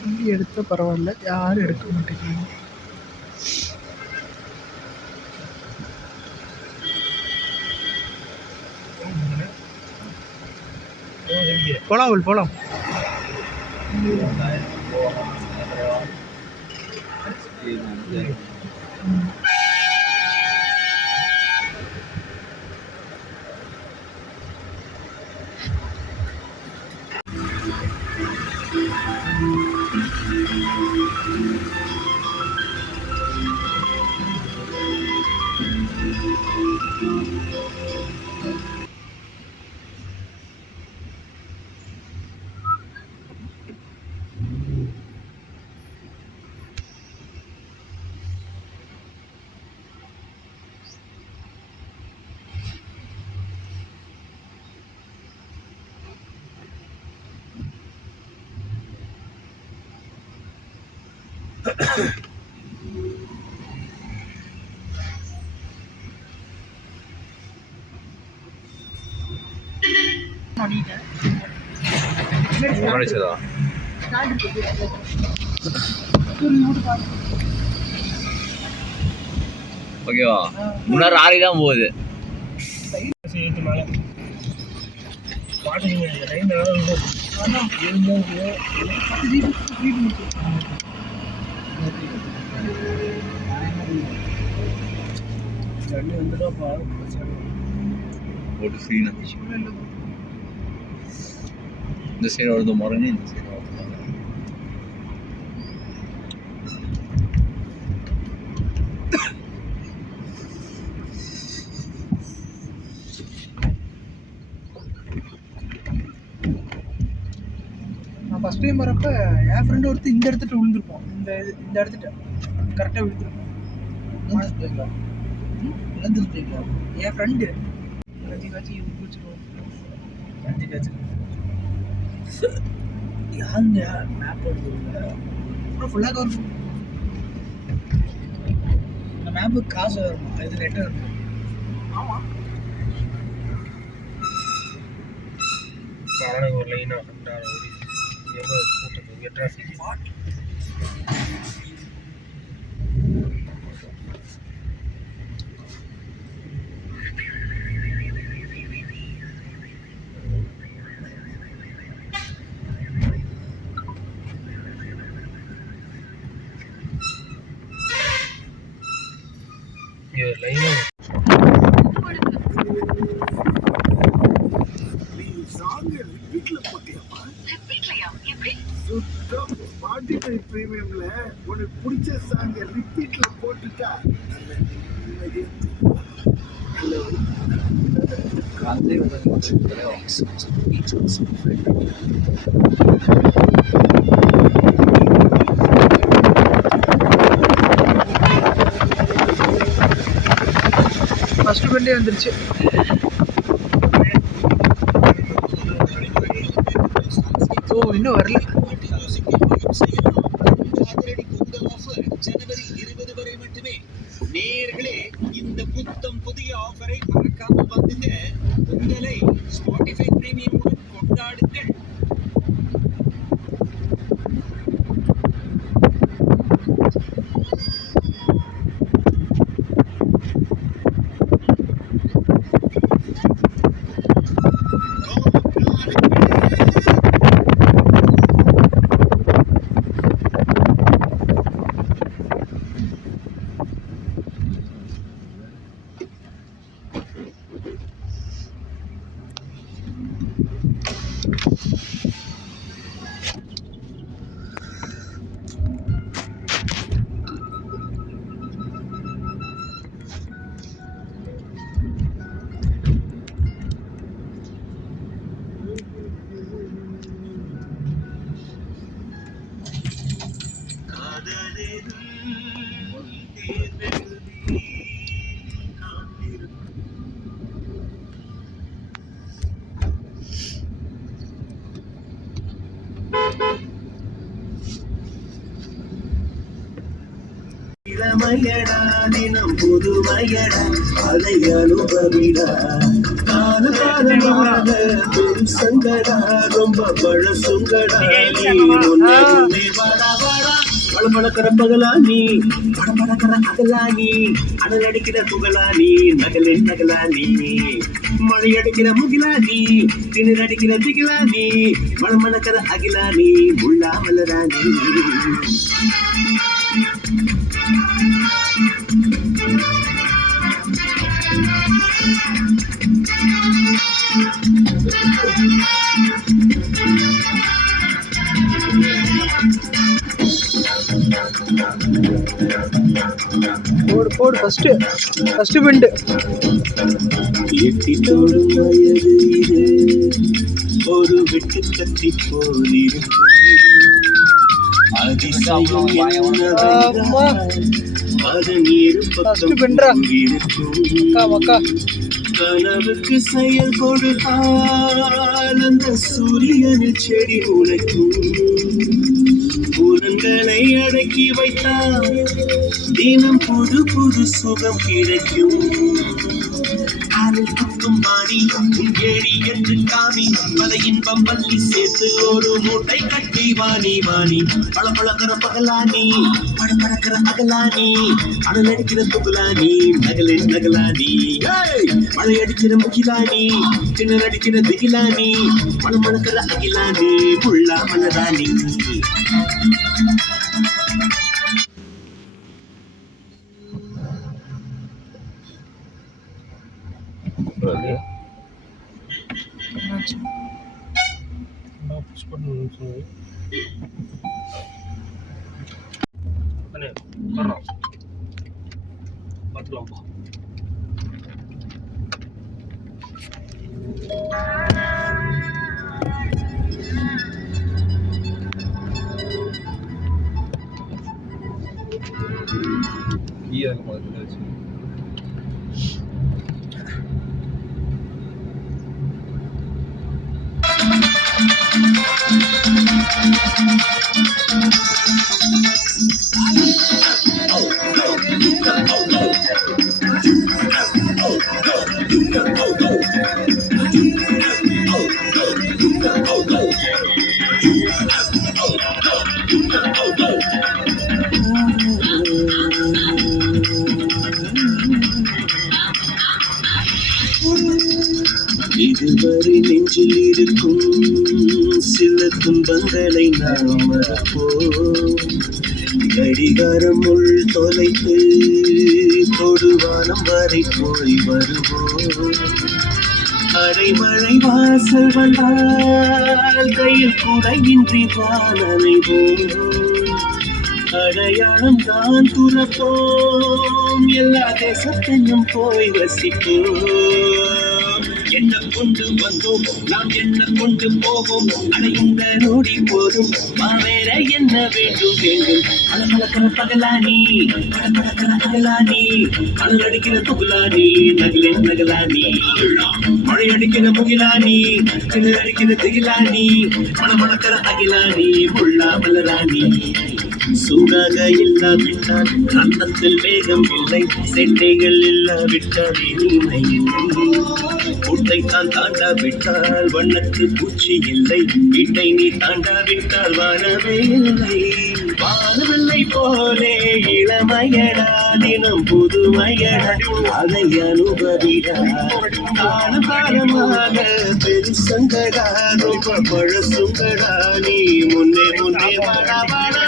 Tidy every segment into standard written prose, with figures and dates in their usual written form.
வண்டி எடுத்தால் பரவாயில்ல, யாரும் எடுக்க மாட்டேங்கிறாங்க. போகலாம் போகலாம். ஓகேவா? முன்னாடி ராலி தான் போகுது. ஒரு சீன் இந்த சைடு வருது மரங்க, இந்த சைடு வருது. நான் ஃபஸ்ட் டைம் வரப்ப என் ஃப்ரெண்டு ஒருத்தர் இந்த இடத்துட்டு விழுந்துருப்போம். இந்த இடத்துட்ட கரெக்டாக விழுந்துருப்போம். விழுந்துருப்பீங்களா? என் ஃப்ரெண்டு காட்சி பிடிச்சிருவோம். யாருங்க மேப் எடுத்துருங்க அப்புறம் ஃபுல்லாக கவர் பண்ணும். இந்த மேப்புக்கு காசு வரும், இது நெட்டு இருக்கும். ஆமாம், ஒரு லைனாக கண்டாரம் எவ்வளோ கூட்டத்துக்கு டிராஃபிக். ஸ்பாட்டிஃபை பிரீமியம்ல உனக்கு பிடிச்ச சாங் ரிப்பீட்ல போட்டுட்டா ஃபஸ்ட்டு வண்டி வந்துருச்சு. ஓ, இன்னும் வரல. ஜனவரி 20 வரை மட்டுமே. நேயர்களே, இந்த புத்தம் புதிய ஆஃபரை மறக்காம வந்துங்க. உங்களை ஸ்பாட்டிஃபை பிரீமியமுடன் கொண்டாடுங்கள். இளமையடா தினம் புதுமையடா அதை அனுபவிடா. காலகாலமாக பெரும் சங்கடா ரொம்ப பழசுங்கடா நீ முன்னே முன்னே வாடா வாடா பழப்பழக்கிற பகலானி படபடக்கிற அகலானி அனல் அடிக்கிற புகழானி நகலின் நகலானி மழை அடிக்கிற முகிலானி திணர் அடிக்கிற திகிலானி மணமணக்கிற அகிலானி முள்ளா மலரானி போடு போடு ஃபர்ஸ்ட் பெண்டு எட்டித்தோடு வயது இது ஒரு வெட்டு கத்தி போலிருக்கும் அதிசயம் என்னவென்றால் அதன் இரு பக்கம் இருக்கும் கனவுக்கு செயல் கொடுத்தால் அந்த சூரியனில் செடி உழைக்கும் புலன்களை அடக்கி வைத்தால் தினம் புது புது சுகம் கிடைக்கும் காலில் குத்தும் மாறி ஏறி என்று காமி பல இன்பம் பள்ளி சேர்த்து ஒரு மூட்டை கட்டி வாணி வாணி பழப்பழக்கிற பகலானி படப்படக்கிற அகலானி அனல் அடிக்கிற புகலானி நகலின் நகலானி மழை அடிக்கிற முகிலானி திணர் அடிக்கிற திகிலானி மணமணக்கிற அகிலானி முள்ளா மலராணி இதுவரை நெஞ்சில் இருக்கும் சில துன்பங்களை நாம் மறப்போம் கடிகாரம் உள் தொலைத்து தொடுவானம் வரை போய் வருவோம் அரைமழை வாசல் வந்தால் கையில் குடையின்றி வானலைவோம் அடையாளம் தான் துறப்போம் எல்லா தேசத்தையும் போய் வசிப்போம் என்ன கொண்டு வந்தோம் நாம் என்ன கொண்டு போவோம் அடையுண்ட நோடி போதும் வேற என்ன வேண்டும் வேண்டும் பழப்பழக்கிற பகலானி படப்படக்கிற அகலானி அனல் அடிக்கிற புகலானி நகலின் நகலானி மழை அடிக்கிற முகிலானி திணர் அடிக்கிற திகிலானி மணமணக்கிற அகிலானி முள்ளா மலராணி சூடாக இல்லாவிட்டால் அந்தத்தில் வேகம் இல்லை செட்டைகள் இல்லாவிட்டால் இனிமை இல்லை கூட்டைத்தான் தாண்டாவிட்டால் வண்ணத்து பூச்சி இல்லை வீட்டை நீ தாண்டாவிட்டால் வாழவே இல்லை வாழவில்லை போலே இளமையடா தினம் புதுமையடா அதை அனுபவிடா காலகாலமாக பெருசங்கடா ரொம்ப பழசுங்கடா நீ முன்னே முன்னே வாடா வாடா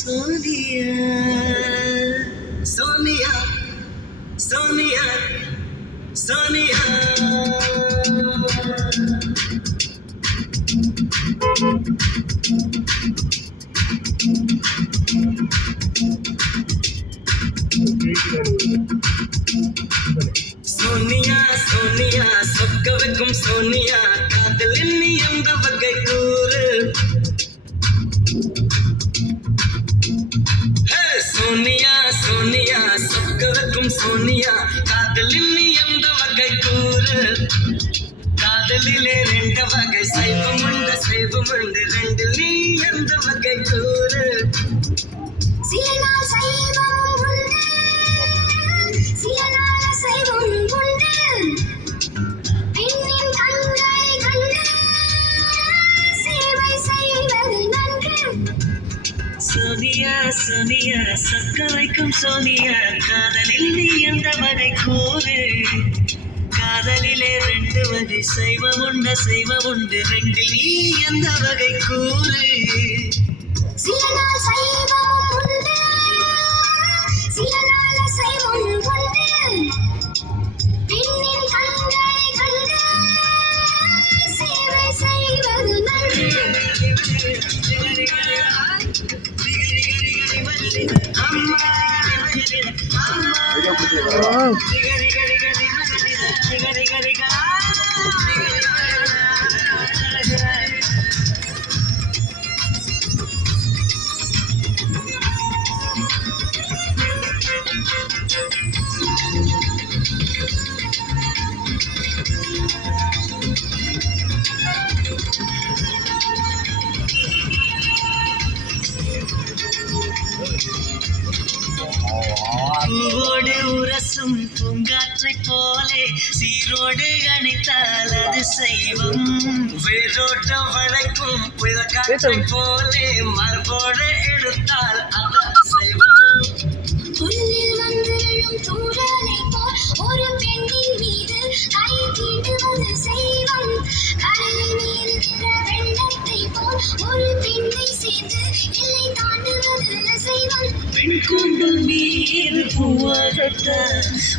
சோனியா சோனியா சோனியா சோனியா சோனியா சோனியா சொக்க வைக்கும் சோனியா காதலில் நீ எந்த வகை கூறு சோனியா சோனியா சொக்க வைக்கும் சோனியா காதலில் நீ எந்த வகை கூறு காதலிலே ரெண்டு வகை சைவம் உண்டு ரெண்டு நீ எந்த வகை கூறு சில நாள் சைவம் உண்டு சில நாள் அசைவம் உண்டு பெண்ணின் கண்களை கண்டு சேவை செய்வது நன்று சோனியா சோனியா சொக்க வைக்கும் சோனியா காதலில் நீ எந்த வகை கூறு காதலிலே ரெண்டு வகை சைவம் உண்டு ரெண்டில் நீ எந்த வகை கூறு சில நாள் சைவம் உண்டு சில நாள் அசைவம் உண்டு பெண்ணின் கண்களை கண்டு சேவை செய்வது நன்று பூவோடு உரசும் பூங்காற்றை போலே சீரோடு அணைத்தால் அது சைவம் வேரோட்ட வளைக்கும் புயற்காற்றை போலே மரபோடு எடுத்தால் அது சைவம் புல்லில் வந்து விழும் தூறலை போல் ஒரு பெண்ணின் மீது கை தீண்டுவது செய்வம் கடலில் நீருகின்ற வெள்ளத்தை போல் ஒரு பெண்ணை சேர்ந்து எல்லை தாண்டுவது செய்வம் பெண் கொண்டு மீது பூவாகட்ட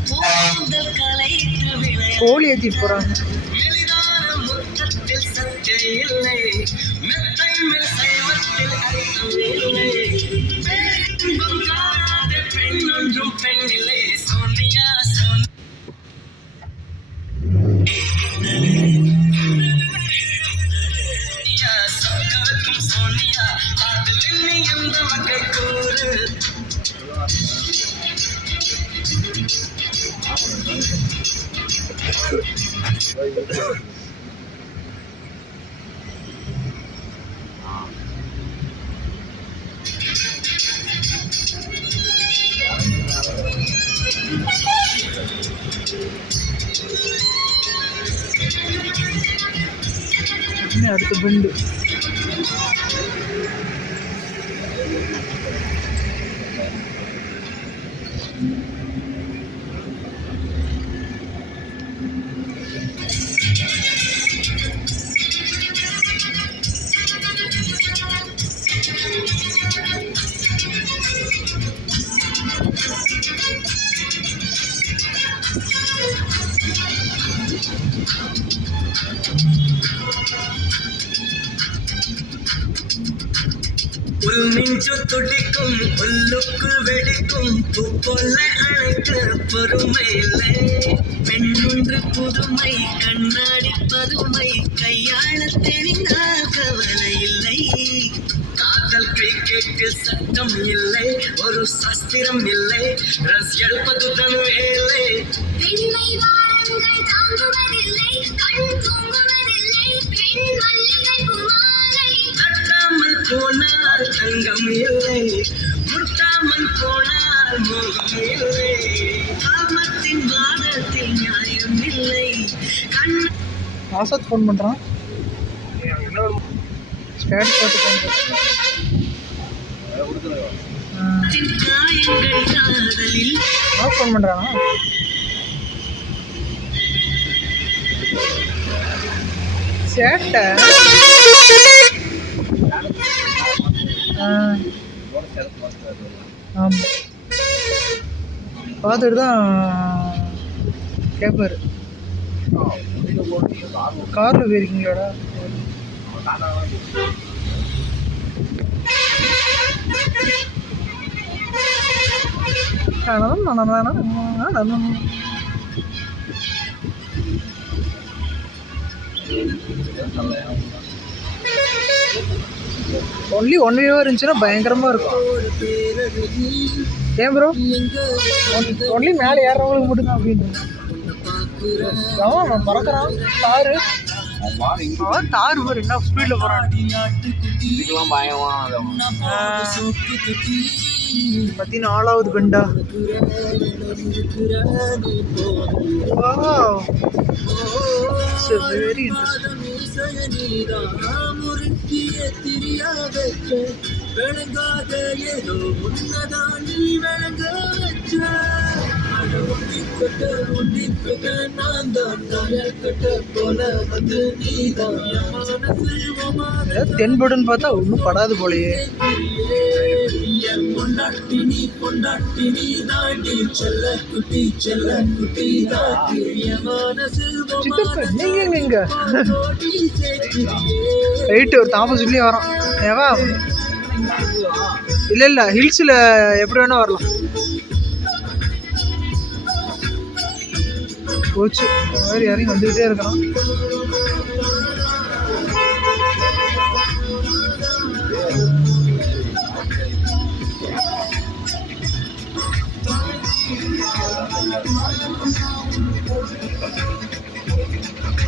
பூந்தல் கலைத்து விளையாட கோழி ஏற்றிட்டு போகிறாங்க. மெலிதான முத்தத்தில் சட்டை இல்லை மெத்தை மேல் சைவத்தில் அர்த்தம் இல்லை பேரின்பம் காணாத பெண் ஒன்றும் பெண் இல்லை சோனியா சோனியா சொக்கவக்கும் சோனியா காதலில் நீ எந்த வகை கூறு இன்னும் அடுத்த பெண்டு. உள் நெஞ்சு துடிக்கும் உள்ளுக்குள் வெடிக்கும் பூ போல அழைக்க பொறுமை இல்லை பெண்ணொன்று புதுமை கண்ணாடி பதுமை கையாள தெரிந்தால் கவலை இல்லை காதல் கிரிக்கெட்டில் சட்டம் இல்லை ஒரு சாஸ்திரம் இல்லை ரஸ் எடுப்பது தன் வேலை பெண்மை வாரங்கள் தாங்குவதில்லை கண் தூங்குவதில்லை பெண் மல்லிகை குமாரை கட்டாமல் போனால் தங்கம் இல்லை முட்டாமல் போனால் மோகம் இல்லை காமத்தின் வாதத்தில் நியாயம் இல்லை கண் ஆசாத் ஃபோன் பண்ணுறான். ஸ்டேட் போட்டு காயங்கள் காதலில் ஃபோன் பண்ணுறானா? சேட்டை ஆமாம், பார்த்துட்டு தான் கேட்பாரு. காரில் போயிருக்கீங்களாடா? ஒன்லி 1 வியூவாக இருந்துச்சுன்னா பயங்கரமாக இருக்கும். ஏன் ப்ரோ ஒன்லி மேலே ஏறவங்களுக்கு மட்டும்தான் அப்படின்றது? அவன் பறக்கிறான் தாரு. அவன் தாரு பாரு என்ன ஸ்பீடில் போகிறான். இதுக்கெல்லாம் பயமா? 14வது பெண்டா. வெரி தென்படுன்னு பார்த்தா ஒன்றும் படாது போலயே. நீங்க எங்க ரைட்டு ஒரு ஆப்போசிட்லயே வரோம். ஏவா இல்லை ஹில்ஸில் எப்படி வேணா வரலாம். போச்சு மாதிரி யாரையும் வந்துக்கிட்டே இருக்கலாம்.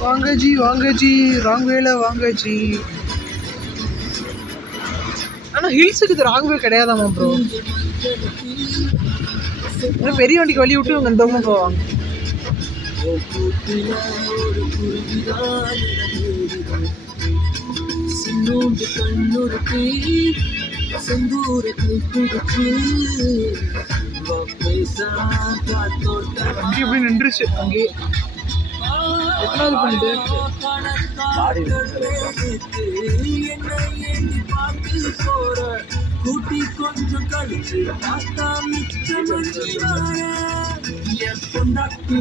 வாங்க ஜி ராங் வேல வாங்க ஜி. ஆனால் ஹில்ஸுக்கு இது ராங் வே கிடையாதாமா ப்ரோ. பெரிய வண்டிக்கு வழி விட்டு இவங்க இந்த பக்கம் போவாங்க. வண்டி எப்படி நின்றுச்சு அங்கேயே. எத்தனாவது பண்ணிட்டு கூட்டி கொஞ்சம் கழிச்சு பொண்டாட்டி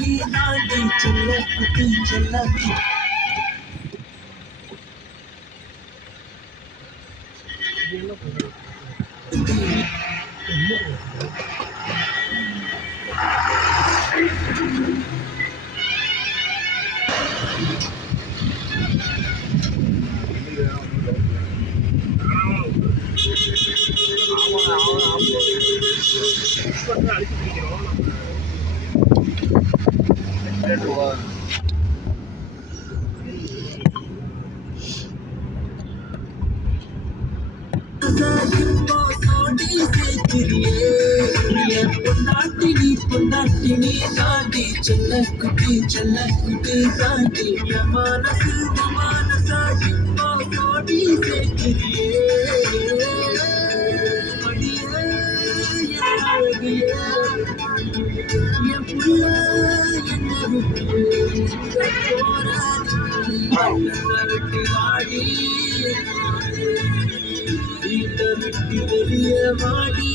நீ தாண்டி செல்ல குட்டி செல்ல. பொண்டாட்டி நீ தாண்டி செல்ல குட்டி தாண்டி மனசு மனசாடி போடி சேர்க்கிறியே என் புள்ள என்ன விட்டு வாடி விட்டு வெளிய வாடி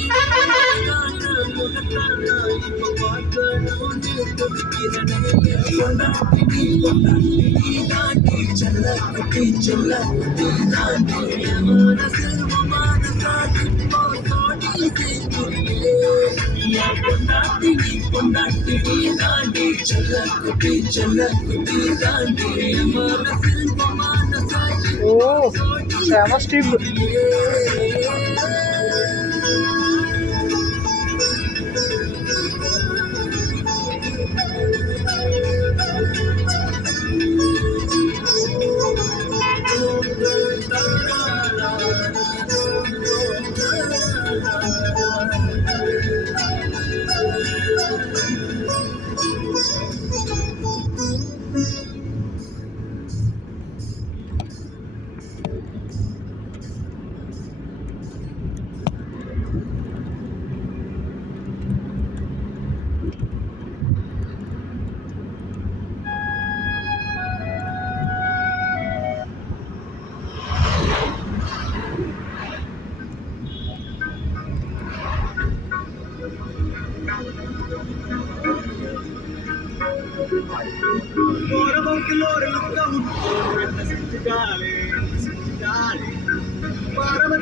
Oh, sama Steve.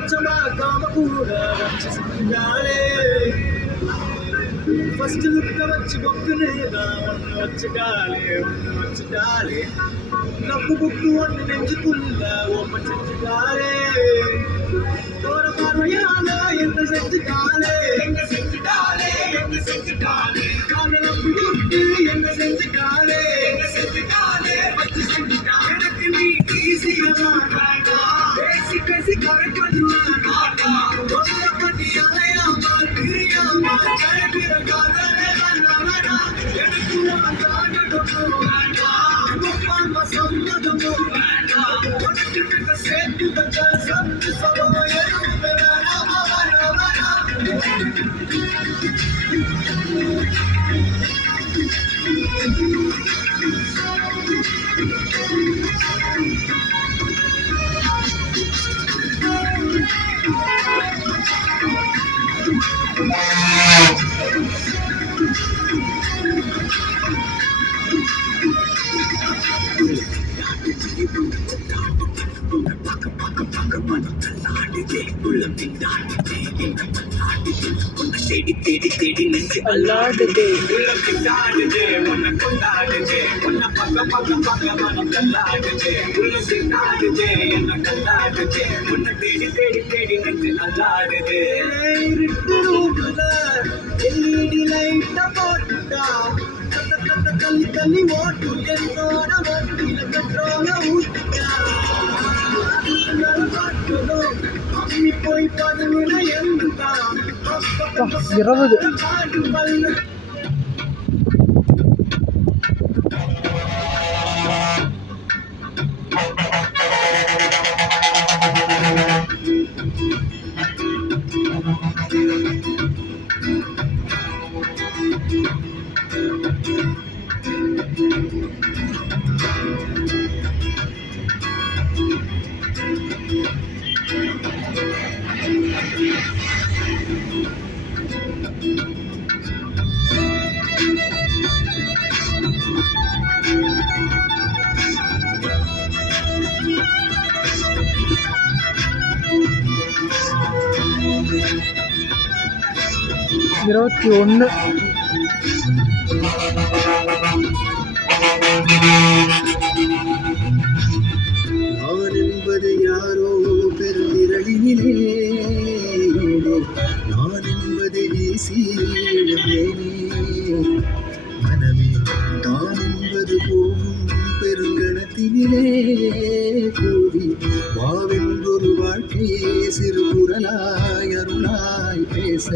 மிச்சமாக்காம கூட வச்சு செஞ்சாலே ஃபர்ஸ்ட் லுக்க வச்சு பொக்குன்னு நான் ஒன்று வச்சுட்டாலே நப்பு புக்கு ஒன்று நெஞ்சுக்குள்ள ஓப்பன் செஞ்சுட்டாலே ஒரு பார்வையால என்ன செஞ்சுட்டாலே காலை நம்பி விட்டு என்ன செஞ்சுட்டாலே எனக்கு நீ ஈஸியா பேசி பேசி கரெக்ட் பண்ணுவேன் பண்ணி அலையாம பிரியாம கழகிற காதலே எனக்கு சம்மதமோ உனக்கு சேர்த்து வச்ச சத்து சமயம் தேடி தேடி நெஞ்சு அல்லாடுதே உன்னை கொண்டாடுதே உன்னை பக்க மனம் தள்ளாடுதே உள்ள சின்னாடுதே என்ன கல்லாடுதே உன்னை தேடி தேடி தேடி நெஞ்சு அல்லாடுதே எல்இடி லைட்ட போட்டுட்டா கல்லி கல்லி ஓட்டு என்னோட வண்டியில பெட்ரோல ஊட்டிட்டா அம்மி போய் பதுவிட எந்தா 20 21 நான் என்பது யாரோ பெருந்திரளினிலே நான் என்பது வீசியே மனமே நான் என்பது போகும் பெருங்கணத்தினிலே கூடி வாவென்றொரு வாழ்க்கையே சிறு குரலாய் அருளாய் பேச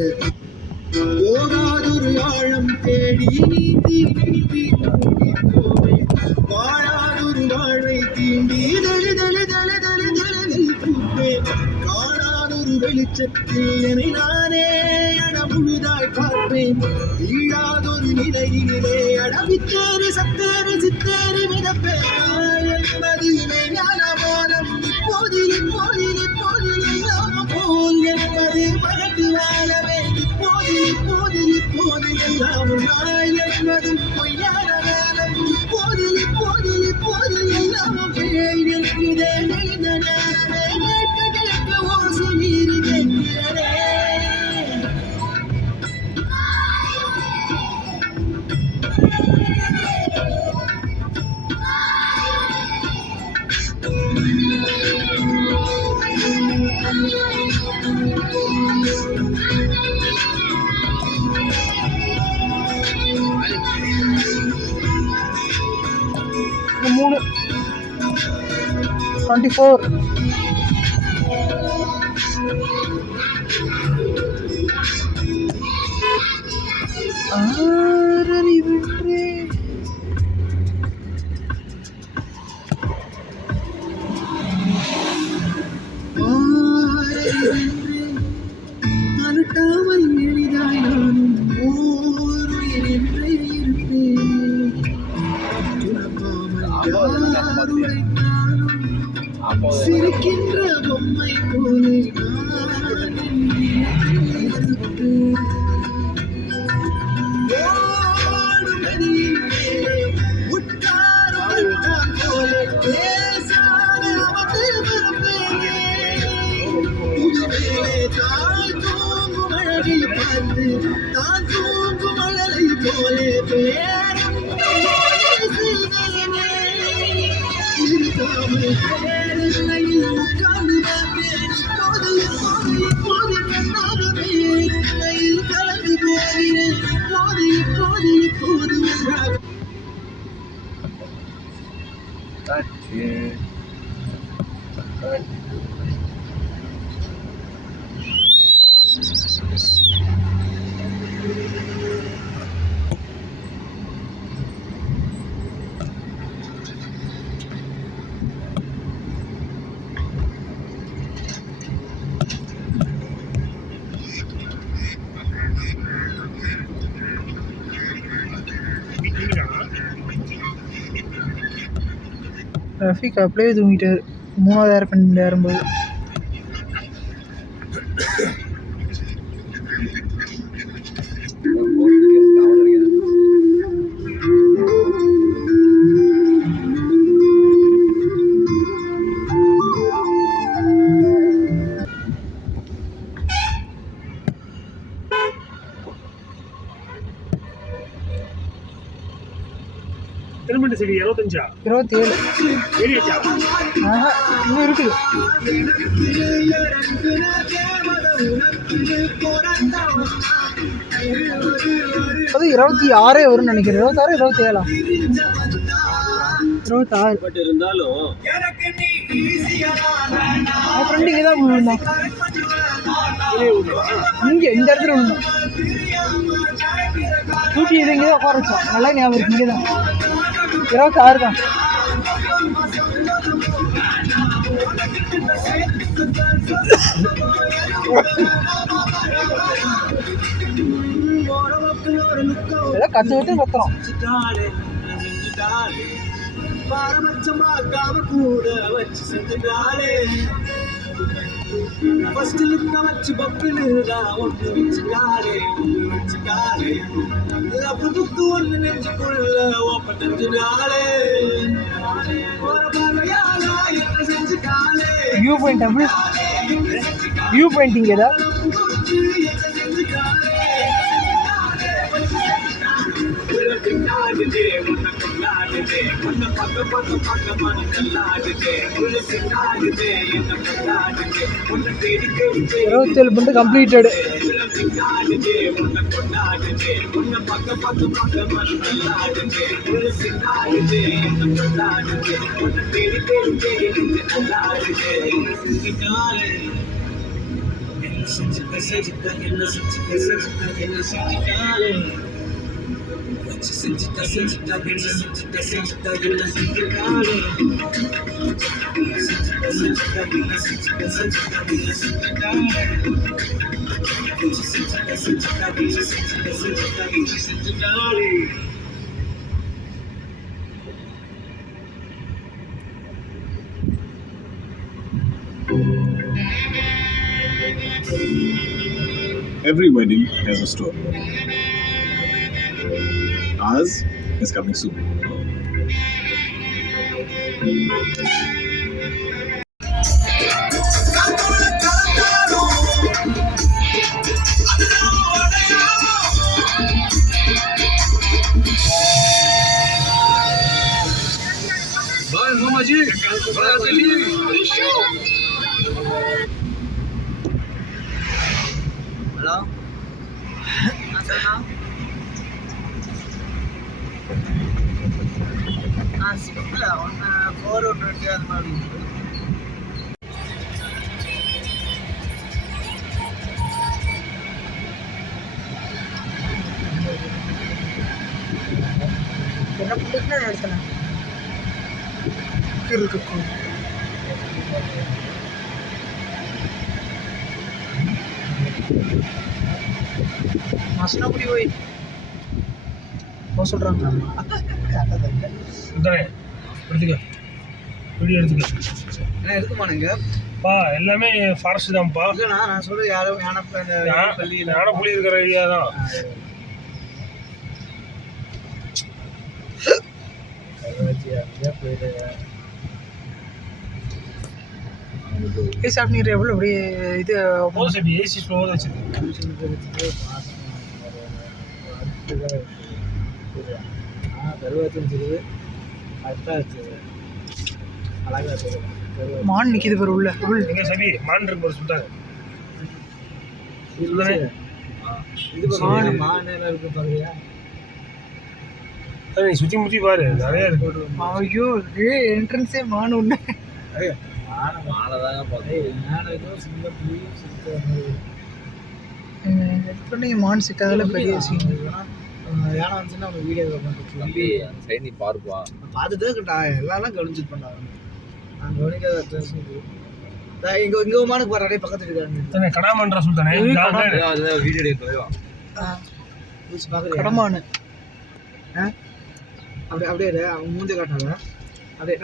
போகாதொரு ஆழம் தேடி நீந்தி நீந்தி போவே வாழாதொரு வாழ்வை தீண்டி தழுதழுதழுதழுதழுதலில் பூப்பே காணாதொரு வெளிச்சத்தில் என்னை நானே அடமுழுதாய் பார்ப்பேன் வீழாதொரு நிலையிலே அடவித்தேறி சத்தேறி சித்தேறி மிதப்பேன் என்பது இணை ஞானமானம் இப்போதில் இப்போதில் இப்போதில் இல்லாம போல் என்பது பகட்டு வாழவே இப்போது எல்லாம் நாய் என்பதும் பொய்யான வேலம் இப்போது எல்லாம் பேய் என்பதே நெளிந்த நேரமே கேட்க கேட்க ஓசு மீறி கேட்கிறதே மூணு 24 ஆரறிவின்றே அலட்டாமல் எளிதாய் நானும் ஓருயிரென்றே இருப்பேன் துறப்பாமல் யாருடைத்தாலும் சிரிக்கின்ற பொம்மை போலே நான் இருப்பேன் ஓடும் நதியின் மேலே உட்காரும் போலே பேசாத அவத்தில் மறப்பேனே புதுவேளை தாய் தூங்கும் அழகை பார்த்து தான் தூங்கும் அழகை போலே இருக்காமல் பேரண்ணையில் உட்கார்ந்து பார்த்தேன் இப்போது இப்போது இப்போது கண்ணாகவே என்னையில் கலந்து போகிறேன் இப்போது இப்போது இப்போது ஒன்றாக ரஃபீக் அப்படியே தூங்கிட்டார் 3வது ஏர் பண்ணி ஏறும்போது. ஹெல்மெட் சரி 25 27 ஏறியாச்சா? இன்னும் இருக்குது. அது 26 வரும்னு நினைக்கிறேன். 26 27 26. பட் இருந்தாலும் என் ஃப்ரெண்டு இங்கே தான் விழுந்தான். இங்கே இந்த இடத்துல விழுந்தான். தூக்கி இதை இங்கே தான் உட்கார வச்சோம். நல்லா ஞாபகம் இருக்கு. இங்கே தான் 26 தான். ஏதோ கற்று விட்டு பத்திரம். பாரபட்சமாக்காம கூட வச்சு செஞ்சுட்டாலே ஃபர்ஸ்ட் லுக்க வச்சு பப்பினுதான் ஒன்று வச்சுட்டாலே புதுக்கு ஒன்று நெஞ்சுக்குள்ள ஓப்பன் செஞ்சுட்டாலே ஒரு பார்வையால என்ன செஞ்சுட்டாலே வியூ பாயிண்ட் அப்படி வியூ பாயிண்டிங் ஏதாவது இருபத்தேழு பண்ணு completed. Every wedding has a story. Ours is coming soon. Bye, Mama Ji. Bye, Ateli. Hello simple 420 அது மாதிரி. என்ன பிடிக்குன்னு எடுத்தேன் இருக்கும். மசனபுரி போய் சொல்கிறாங்க. எடுத்துக்க வீடியோ எடுத்துக்க. எதுக்குமானுங்க பா எல்லாமே ஃபாரஸ்ட் தான்ப்பா. இல்லைண்ணா நான் சொல்கிறது யாரும் யானை புலி இருக்கிற ஏரியா தான். போயிட்டு சாப்பிட்டு எவ்வளோ அப்படி இது போதும் சரி ஏசி ஸ்லோவாக வச்சுருக்கு. மான் நிற்கிது பேர் உள்ள உள் எங்கே சரி மான் இருக்கு போது சொல்லிட்டாங்க. நீ சுற்றி முற்றி பாரு நிறையா இருக்கு. ஐயோ என்ட்ரன்ஸே மான் ஒன்று. பண்ணி மான் சிக்காதல பெரிய விஷயம். தம்பி சைடு நீ பாருப்பா. எல்லாம் கவனிச்சுட்டு பண்ணாங்க. நான் கவனிக்காத இங்க மானுக்கு பாரு அப்படியே பக்கத்துல இருக்காங்க. கடாமன்றா சொல்லிட்டானே வீடியோ எடுத்து கடமானு அப்படியே அவன் மூஞ்ச காட்டினாங்க. அப்படியே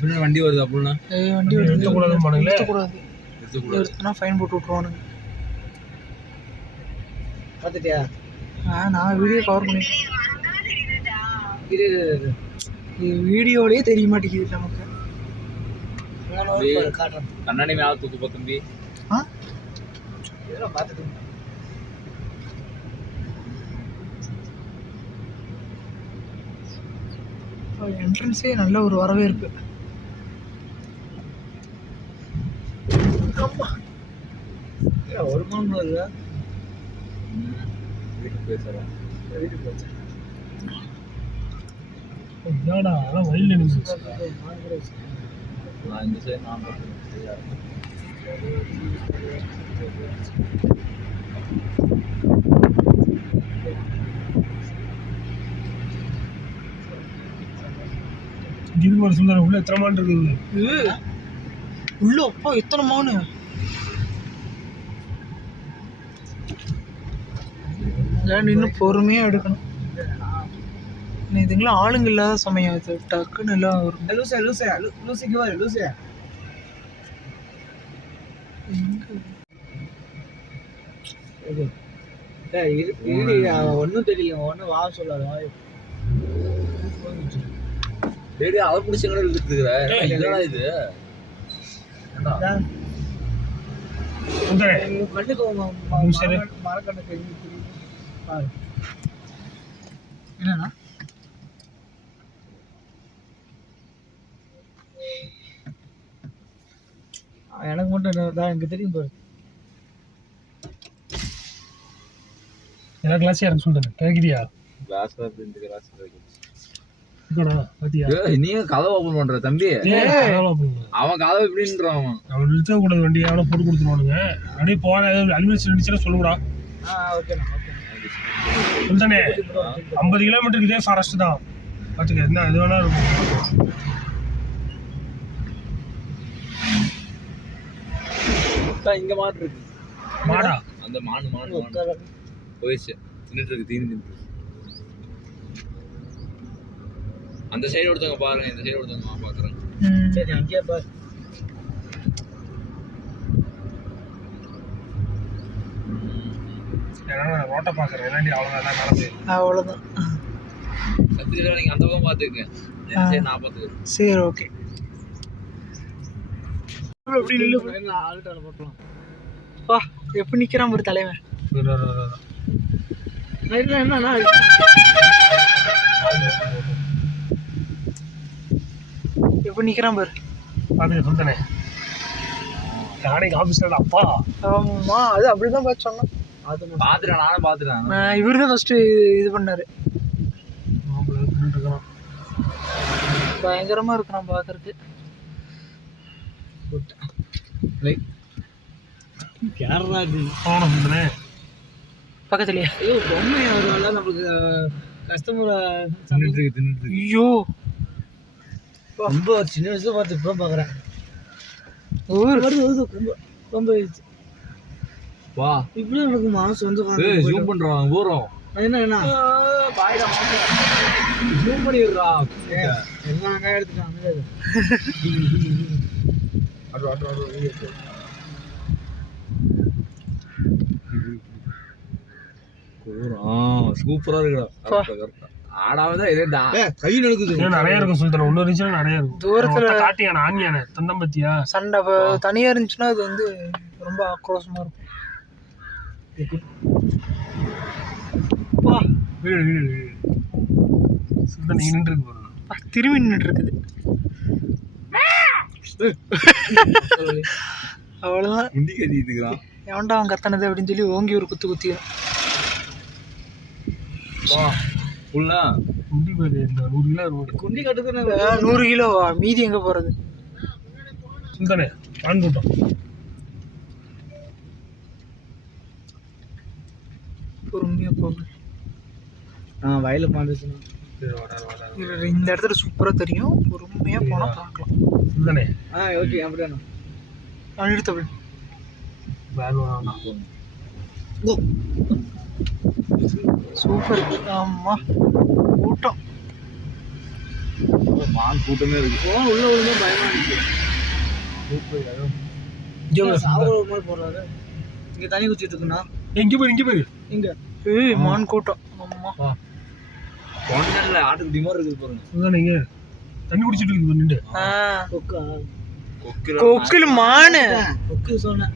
பின்னாடி வண்டி வருது அப்படின்னா வண்டி நிறுத்தக்கூடாதுன்னு பாருங்களே. நிறுத்தக்கூடாது. நிறுத்தினா ஃபைன் போட்டு விட்ருவானுங்க. பார்த்துட்டியா? நான் வீடியோ கவர் பண்ணிட்டேன். வீடியோலேயே தெரிய மாட்டேங்குது நமக்கு. காட்டுறேன். கண்ணாடி மேலே தூக்குப்பா தம்பி. இதெல்லாம் பார்த்துட்டு என்ட்ரன்ஸே நல்ல ஒரு வரவேற்பு. ஒரு மாதம் இல்லை வீட்டுக்கு பேசுகிறேன். வீட்டுக்கு போச்சேன். என்னடா அதெல்லாம் வழியில் நின்று நான் இந்த சைடு நான் இது மாதிரி சொல்லுறேன். உள்ள எத்தனை மான் இருக்குது உள்ள அப்பா எத்தனை மானு. இன்னும் பொறுமையாக எடுக்கணும். இதுங்களாம் ஆளுங்க இல்லாத சமயம் இது டக்குன்னு எல்லாம் வரும். லூசிக்கு வர லூசி ஒன்றும் தெரியல. ஒன்றும் வா சொல்லாத. சரி அதை பிடிச்ச கூட இழுத்துக்கிற என்னடா இது மரக்கண்ணுக்கு என்னன்னா எனக்கு மட்டும் தான் எனக்கு தெரியும் பாரு. எல்லா கிளாஸையும் இறங்க சொல்லிட்டேன். கேட்குறியா? கிளாஸ் கிளாஸ் பாத்தியா நீங்க கதவை ஓபன் பண்ற தம்பி. அவன் கதவை எப்படின்றான். அவன் நிறுத்த கூடாது வண்டி அவனை போட்டு கொடுத்துருவானுங்க. அப்படியே போன அலுமினியம் நினைச்சுன்னா சொல்லுடா. சொல்லிட்டானே 50 கிலோமீட்டருக்கு இதே ஃபாரஸ்ட் தான். பார்த்துக்க என்ன இது வேணா இருக்கும். இங்க மாடு இருக்கு. மாடா அந்த மாடு போயிடுச்சு. தின்னுட்டு இருக்கு தீனி தின்னுட்டு. அந்த சைடு ஒருத்தவங்க பாருங்க. இந்த சைடு ஒருத்தவங்க நான் பாக்குறேன். சரி அங்கேயே பாரு. ரோட்டை பாக்குறேன். இல்லாண்டி அவ்வளோதான் நடந்து அவ்வளோதான். சத்தியத்தில் நீங்க அந்த பக்கம் பார்த்துக்கேன். சரி நான் பார்த்துக்கிறேன். சரி ஓகே. எப்படி நில்லு ஆளுட்டால போட்டலாம். பா எப்படி நிற்கிறான் ஒரு தலைவன். என்னன்னா எப்படி நிற்கிறான் பாரு. பார்த்துக்க சொல்லிட்டானே நாளைக்கு ஆஃபீஸில் அப்பா. ஆமாம்மா அது அப்படி தான் பார்த்து சொன்னோம். பார்த்துட்டேன் நானும் பார்த்துட்டேன். இவர் தான் ஃபஸ்ட்டு இது பண்ணார். பயங்கரமாக இருக்கு நான் பார்க்கறதுக்கு. பக்கத்துலையா? ஐயோ பொம்மை வருவாங்க நம்மளுக்கு கஸ்டமரை தின்னுட்டு. ஐயோ ரொம்ப சின்ன வயசுல பார்த்து இப்போ பார்க்குறேன். வருது ரொம்ப ஆயிடுச்சு. வா இப்படி நடக்குமா? சொந்த ஜூம் பண்றான் போறோம். என்ன ஜூம் பண்ணிடுறா. எல்லாம் அங்கே எடுத்துட்டாங்க. சூப்பரா இருக்குடா. ஆடாவதான் இதே தான் கை நடுக்குது. இன்னும் நிறைய இருக்கும் சுல்தான. இன்னொரு இருந்துச்சுன்னா நிறைய இருக்கும். தூரத்துல காட்டு யானை, ஆண் யானை, தந்தம்பத்தியா சண்டை தனியா இருந்துச்சுன்னா அது வந்து ரொம்ப ஆக்ரோஷமா இருக்கும். வீடு வீடு வீடு சுல்தான் நீங்க நின்று இருக்கு பாருங்க. திரும்பி நின்றுட்டு இருக்குது. அவ்வளவுதான். குண்டி கட்டிட்டு இருக்கான். எவன்டா அவன் கத்தனது அப்படின்னு சொல்லி ஓங்கி ஒரு குத்து குத்திடும். ஃபுல்லா குண்டி பேரு இந்த 100 கிலோ ரோடு. குண்டி கட்டுக்கு 100 கிலோவா? மீதி எங்க போறது? சுல்தானே ஆண் கூட்டம். பொறுமையா போகுது. வயல மாந்துச்சுன்னா இந்த இடத்துல சூப்பரா தெரியும். பொறுமையா போனா பார்க்கலாம். சுல்தானே ஓகே அப்படியே எடுத்து அப்படி சூப்பர். ஆமா கூட்டம். மான் கூட்டமே இருக்கு. உள்ள உள்ள பயமா இருக்கு. சாவர மாதிரி போறாரு. இங்க தண்ணி குச்சிட்டு இருக்குண்ணா. இங்க போய் இங்க மான் கூட்டம். ஆமா ஒன்னல்ல ஆட்டுக்குட்டி மாதிரி இருக்குது பாருங்க. சுல்தானே இங்க தண்ணி குடிச்சிட்டு இருக்கு நின்று. கொக்கா கொக்குல மானு கொக்கு சொன்னேன்.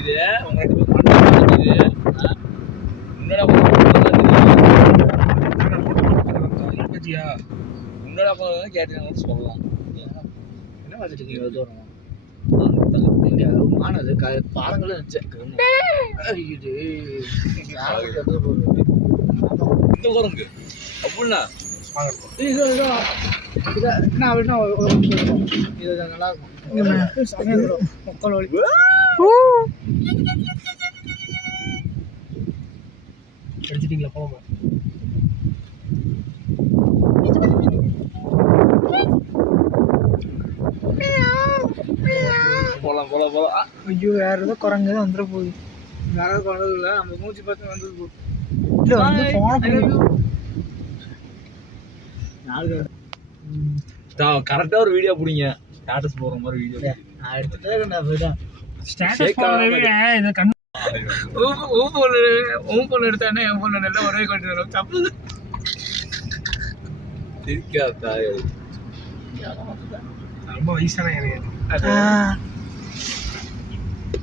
இது உங்க ரெண்டு பேரும் உன்னடா உன்னடா கேட்டீங்கன்னு சொல்லலாம். என்ன பார்த்துட்டு இருக்கீங்க தூரம்? மானது பாறங்களும் இருந்துச்சு. இந்த குரங்கு அப்படின்னா நல்லா இருக்கும். மக்கள் வழி எடுத்துட்டீங்களா? போமா போலாம் போலாம் போலாம். ஐயோ வேற ஏதோ குரங்கு தான் வந்துட போகுது. வேற குழந்தை இல்லை. நம்ம மூச்சு பார்த்து வந்து இல்ல வந்து போன கரெக்டா ஒரு வீடியோ பிடிங்க. ஸ்டேட்டஸ் போடுற மாதிரி வீடியோ நான் எடுத்துட்டே இருக்கேன். அப்படிதான் ஸ்டேட்டஸ் போடுறதே இத கண்ணு உன் போன் எடுத்தானே என் போன் எல்லாம் ஒரே கட்டு தப்பு. இருக்காதா ரொம்ப வயசான யானை.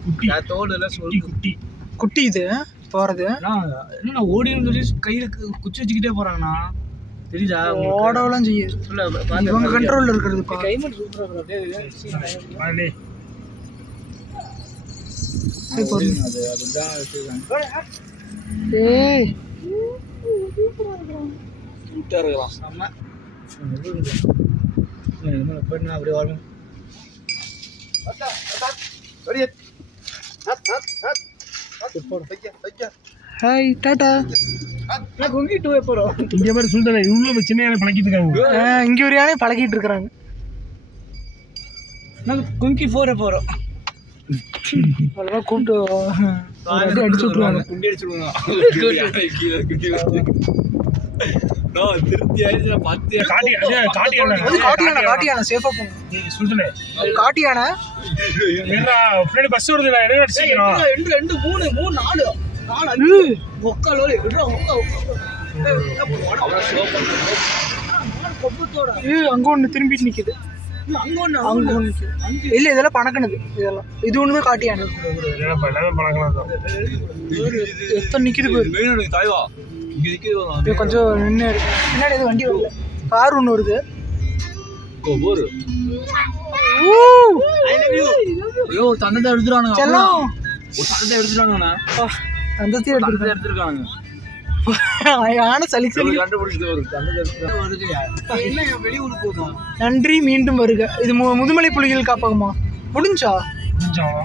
குட்டி தோடு எல்லாம் சொல்லி குட்டி குட்டி இது போறது. என்ன ஓடின்னு சொல்லி கையில குச்சி வச்சுக்கிட்டே போறாங்கண்ணா. தெரியுதா? ஓடவெல்லாம் செய்யுது. இவங்க கண்ட்ரோல்ல இருக்கிறது. கைமெண்ட் சூப்பரா இருக்கு. பாலே ஏய் சூட்டா இருக்கலாம். செம்ம. அப்படியே வரணும். ஹாய் டாடா. குங்கிட்டு போறோம். இங்க மாதிரி சுல்தானே இவ்வளவு சின்ன யானை பழக்கிட்டு இருக்காங்க. இங்க ஒரு யானை பழகிட்டு இருக்கிறாங்க. நாங்கள் குங்கி போறோம். அதெல்லாம் கூப்பிட்டு அடிச்சு விட்டுருவாங்க. குண்டி அடிச்சுடுவாங்க. திருப்தி ஆயிடுச்சு. பத்து காட்டு யானை அது காட்டு யானை சேஃபா போங்க. சுல்தானே காட்டு யானை என்ன பின்னாடி பஸ் வருது. நான் என்ன அடிச்சிக்கிறோம்? 2 3 4 5 ஒக்கால் வரை அங்க ஒண்ணு திரும்பிட்டு நிக்குது. அங்க ஒண்ணு இல்ல இதெல்லாம் பணக்கணுது. இதெல்லாம் இது ஒண்ணுதான் காட்டு யானை. எல்லாமே பழக்கலாம் தான். எத்தனை நிக்குது பாரு. மெயின் தாய்வா இங்க நிக்கிறது. இது கொஞ்சம் நின்று பின்னாடி எதுவும் வண்டி வரல. கார் ஒண்ணு வருது. போரு ஐயோ தந்தத்தை எடுத்துறானுங்க. செல்லம் ஒரு தந்தத்தை எடுத்துறானுங்கண்ணா. தந்தத்தையும் தந்தத்தை எடுத்துருக்கானுங்க. யானை சளி கண்டுபிடிச்சிட்டு ஒரு தந்தத்தை எடுத்துறாங்க. என்ன வெளியூருக்கு போதும். நன்றி மீண்டும் வருக. இது முதுமலை புலிகள் காப்பகமா? முடிஞ்சா கொஞ்சம்